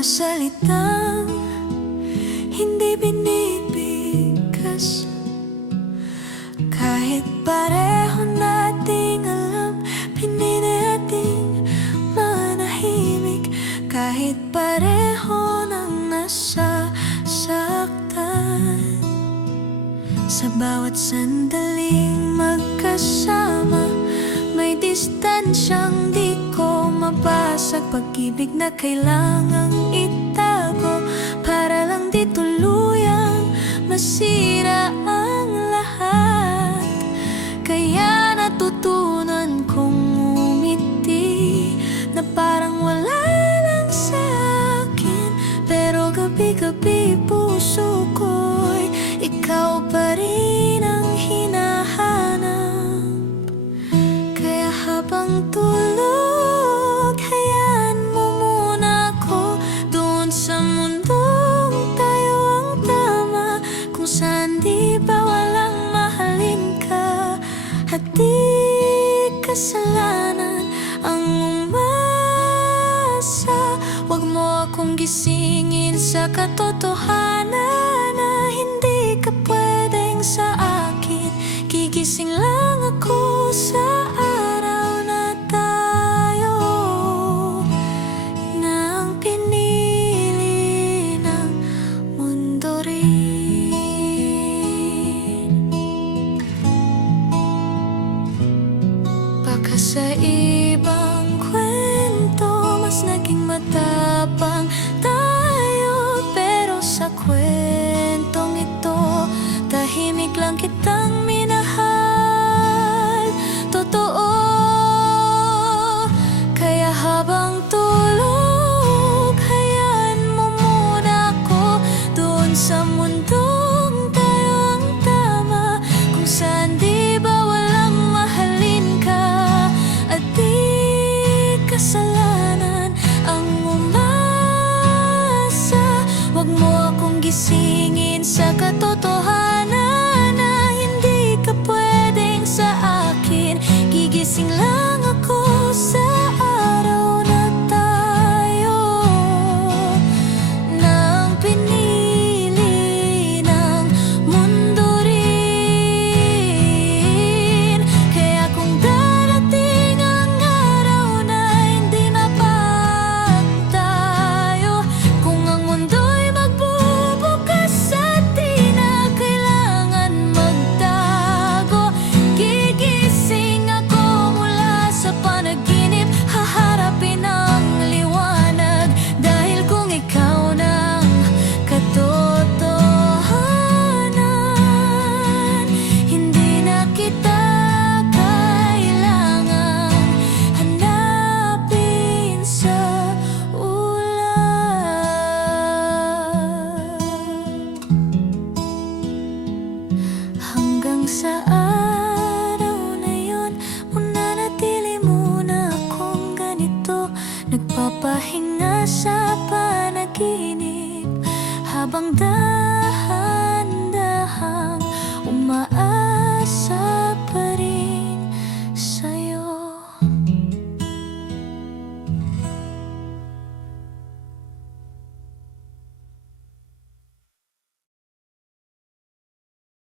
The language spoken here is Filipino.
mga salitang hindi binibigkas. Kahit pareho nating alam, pinili nating manahimik. Kahit pareho nang nasasaktan, sa bawat sandaling magkasama, may distansyang di ko mabasag. Pag-ibig na kailangang itago para lang di tuluyang masira ang lahat. Kaya natutunan kong umiti na parang wala lang sa akin. Pero gabi-gabi puso ko'y ikaw pa rin ang hinahanap. Kaya habang tulog, hayaan mo muna ako doon sa mundong tayo ang tama, kung saan di ba walang mahalin ka at di kasalanan ang umasa. Huwag mo akong gisingin sa katotohanan na hindi ka pwedeng sa